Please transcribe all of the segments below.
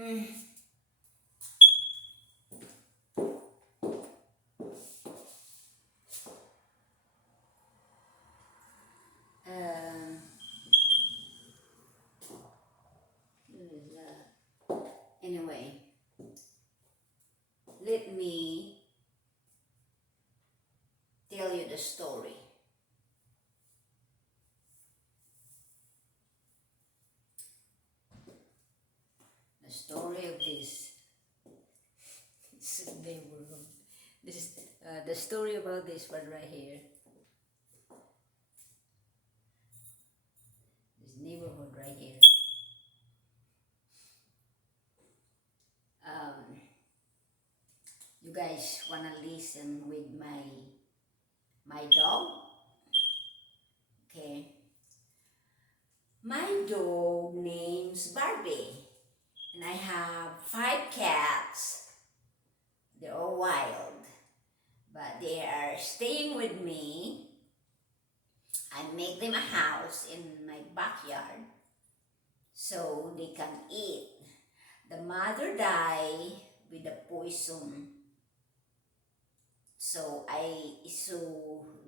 Mm. Um, anyway, let me tell you the story. The story of this neighborhood. This is the story about this one right here. This neighborhood right here. Um, you guys wanna listen with my dog? Okay. My dog name's Barbie, and I have 5 cats. They're all wild, but they are staying with me. I make them a house in my backyard so they can eat. The mother died with the poison, so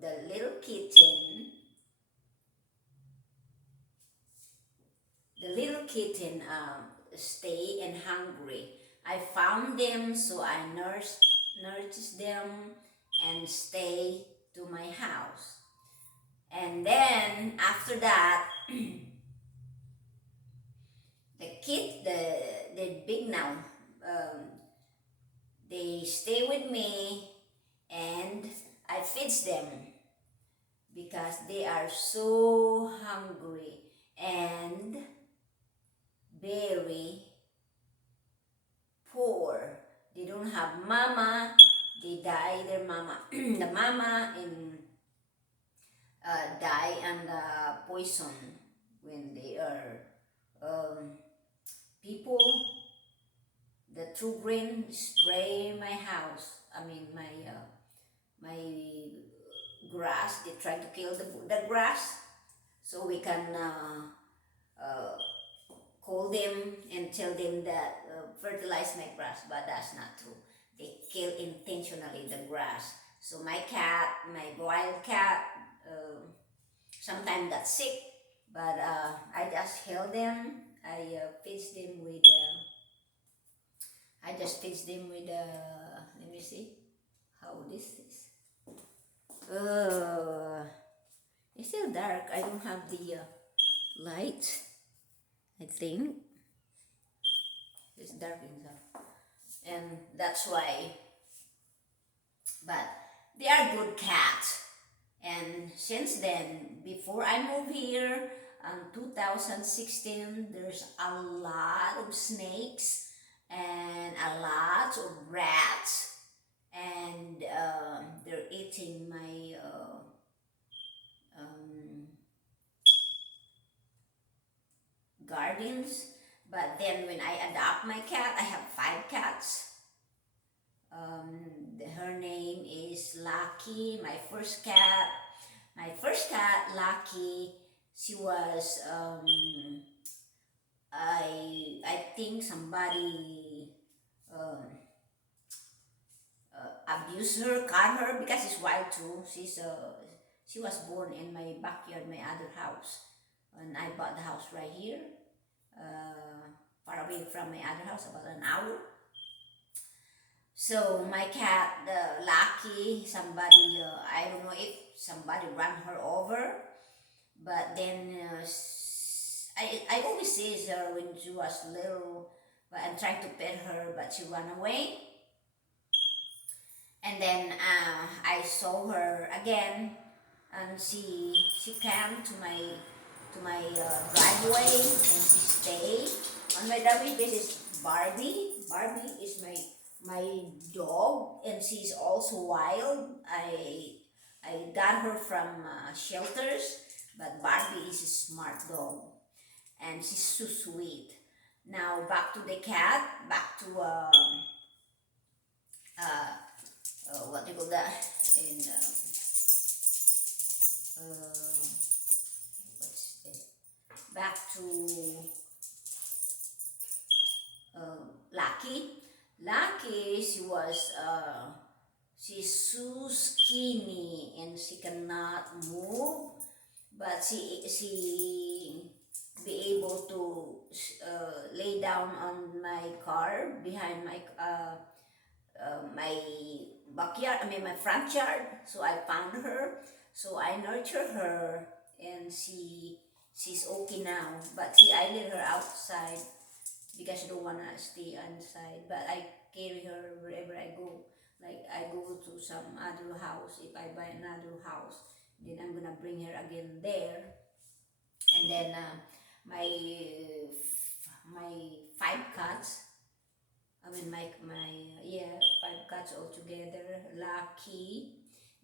the little kitten, stay and hungry. I found them, so I nurtured them and stay to my house. And then after that, they're big now. Um, they stay with me, and I feed them because they are so hungry and very poor. They don't have mama. They die their mama. The mama die and poison when they are people. The true green spray my house. I mean my grass. They try to kill the grass, so we can call them and tell them that fertilize my grass, but that's not true. They kill intentionally the grass. So my wild cat, sometimes got sick, but I just held them. I just feed them with let me see how this is. It's still dark. I don't have the light. I think it's dark inside, and that's why. But they are good cats. And since then, before I moved here in 2016, there's a lot of snakes and a lot of rats, and they're eating my gardens. But then when I adopt my cat, I have 5 cats. Her name is Lucky. My first cat, Lucky, she was I think somebody um, abused her, cut her because she's wild too. She was born in my backyard, my other house, and I bought the house right here, far away from my other house, about an hour. So my cat, Lucky, I don't know if somebody ran her over, but then I always see her when she was little, but I'm trying to pet her, but she ran away. And then I saw her again, and she came to my driveway, and she stayed on my driveway. This is Barbie. Barbie is my dog, and she's also wild. I got her from shelters, but Barbie is a smart dog, and she's so sweet. Now back to the cat, back to what do you call that? In what's it? Back to Lucky she was she's so skinny and she cannot move, but she be able to lay down on my car behind my backyard, I mean my front yard. So I found her, so I nurture her, and she's okay now. But see, I let her outside because she don't wanna stay inside. But I carry her wherever I go. Like I go to some other house. If I buy another house, then I'm gonna bring her again there. And then my five cats. I mean my yeah, five cats altogether. Lucky,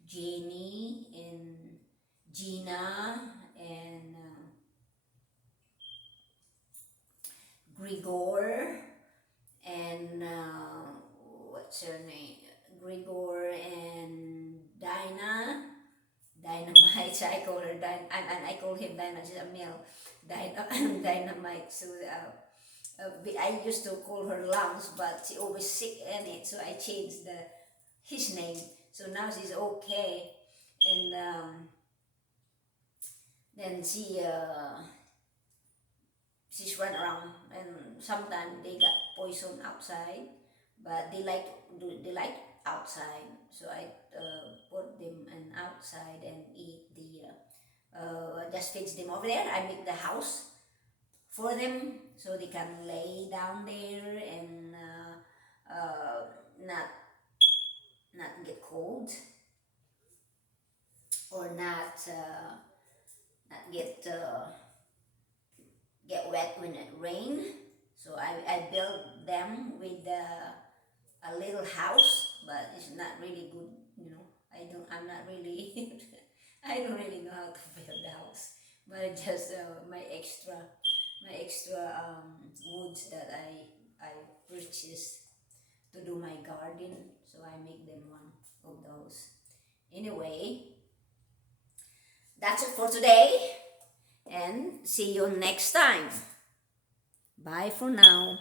Jenny, and Gina, and Grigor, and what's her name? Grigor and Dinah. Dynamite. I call her and I call him Dynamite. She's a male. Dynamite. So I used to call her Lungs, but she always sick in it, so I changed his name. So now she's okay, and then she's run around, and sometimes they got poison outside, but they like outside, so I put them in outside and eat just feeds them over there. I make the house for them so they can lay down there and not get cold, or not get wet when it rain. So I built them with a little house, but it's not really good. I'm not really I don't really know how to build a house, but just my extra woods that I purchased to do my garden. So I make them one of those. Anyway, that's it for today, and see you next time. Bye for now.